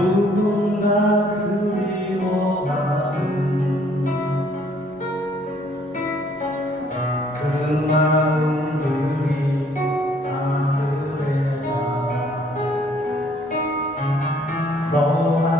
누군가 그리워하는 그 마음들이 하늘에 너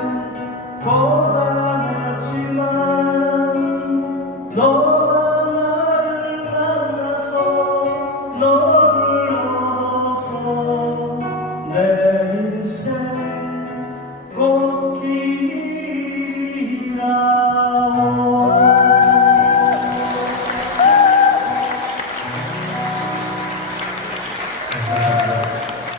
Pour